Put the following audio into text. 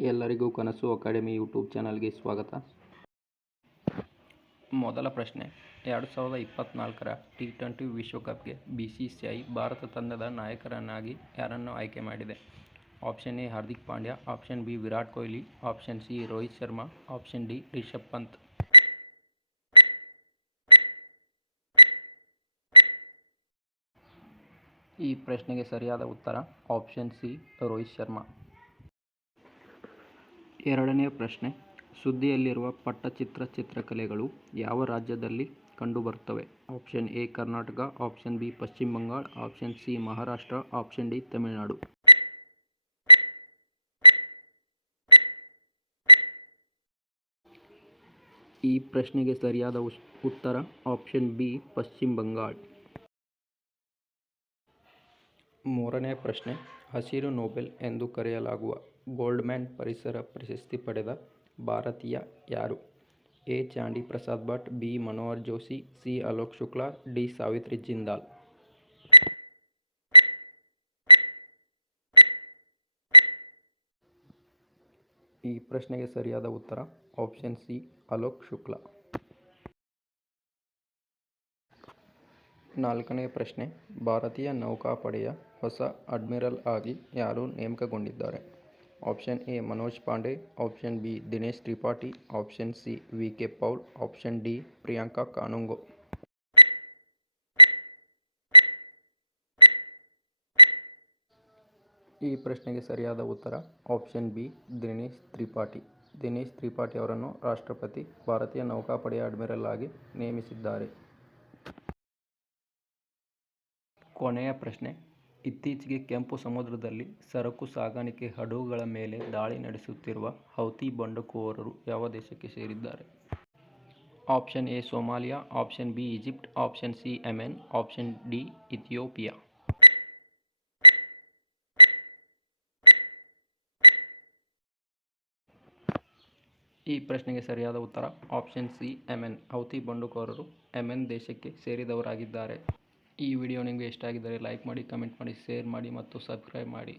ಎಲ್ಲರಿಗೂ ಕನಸು academy YouTube ಚಾನಲ್ಗೆ ಸ್ವಾಗತ. ಮೊದಲ ಪ್ರಶ್ನೆ, 2024ರ T20 ವಿಶ್ವಕಪ್ಗೆ BCCI ಭಾರತ ತಂಡದ ನಾಯಕರನ್ನಾಗಿ ಯಾರನ್ನು ಆಯ್ಕೆ ಮಾಡಿದೆ? Option A Hardik Pandya, option B Virat Kohli, option C Rohit Sharma, option D Rishabh Pant. ಈ ಪ್ರಶ್ನೆಗೆ ಸರಿಯಾದ ಉತ್ತರ ಆಪ್ಷನ್ ಸಿ ರೋಹಿತ್ ಶರ್ಮಾ. ಎರಡನೇ ಪ್ರಶ್ನೆ, ಸುದ್ದಿಯಲ್ಲಿರುವ ಪಟ್ಟಚಿತ್ರ ಚಿತ್ರಕಲೆಗಳು ಯಾವ ರಾಜ್ಯದಲ್ಲಿ ಕಂಡುಬರುತ್ತವೆ? Option A Karnataka, option B Paschima Bangala, option C Maharashtra, option D Tamil Nadu. ಈ ಪ್ರಶ್ನೆಗೆ ಸರಿಯಾದ ಉತ್ತರ ಆಪ್ಷನ್ ಬಿ ಪಶ್ಚಿಮ ಬಂಗಾಳ. ಮೂರನೇ ಪ್ರಶ್ನೆ, ಹಸಿರು ನೊಬೆಲ್ ಎಂದು ಕರೆಯಲಾಗುವ ಗೋಲ್ಡ್ಮ್ಯಾನ್ ಪರಿಸರ ಪ್ರಶಸ್ತಿ ಪಡೆದ ಭಾರತೀಯ ಯಾರು? A Chandy Prasad Bhat, B Manohar Joshi, C Alok Shukla, D Savitri Jindal. ಈ ಪ್ರಶ್ನೆಗೆ ಸರಿಯಾದ ಉತ್ತರ ಆಪ್ಷನ್ ಸಿ ಅಲೋಕ್ ಶುಕ್ಲಾ. ನಾಲ್ಕನೇ ಪ್ರಶ್ನೆ, ಭಾರತೀಯ ನೌಕಾಪಡೆಯ ಹೊಸ ಅಡ್ಮಿರಲ್ ಆಗಿ ಯಾರು ನೇಮಕಗೊಂಡಿದ್ದಾರೆ? Option A Manoj Pande, option B Dinesh Tripathi, option C V K. Paul, option D Priyanka Kanungo. ಈ ಪ್ರಶ್ನೆಗೆ ಸರಿಯಾದ ಉತ್ತರ ಆಪ್ಷನ್ ಬಿ ದಿನೇಶ್ ತ್ರಿಪಾಠಿ. ದಿನೇಶ್ ತ್ರಿಪಾಠಿ ಅವರನ್ನು ರಾಷ್ಟ್ರಪತಿ ಭಾರತೀಯ ನೌಕಾಪಡೆಯ ಅಡ್ಮಿರಲ್ ಆಗಿ ನೇಮಿಸಿದ್ದಾರೆ. ಕೊನೆಯ ಪ್ರಶ್ನೆ, ಇತ್ತೀಚೆಗೆ ಕೆಂಪು ಸಮುದ್ರದಲ್ಲಿ ಸರಕು ಸಾಗಾಣಿಕೆ ಹಡಗುಗಳ ಮೇಲೆ ದಾಳಿ ನಡೆಸುತ್ತಿರುವ ಹೌತಿ ಬಂಡುಕೋರರು ಯಾವ ದೇಶಕ್ಕೆ ಸೇರಿದ್ದಾರೆ? Option A Somalia, option B Egypt, option C Yemen, option D Ethiopia. ಈ ಪ್ರಶ್ನೆಗೆ ಸರಿಯಾದ ಉತ್ತರ ಆಪ್ಷನ್ ಸಿ ಯೆಮೆನ್. ಹೌತಿ ಬಂಡುಕೋರರು ಯೆಮೆನ್ ದೇಶಕ್ಕೆ ಸೇರಿದವರಾಗಿದ್ದಾರೆ. ಈ ವಿಡಿಯೋ ನಿಮಗೆ ಇಷ್ಟ ಆಗಿದ್ದರೆ ಲೈಕ್ ಮಾಡಿ, ಕಮೆಂಟ್ ಮಾಡಿ, ಶೇರ್ ಮಾಡಿ ಮತ್ತು ಸಬ್ಸ್ಕ್ರೈಬ್ ಮಾಡಿ.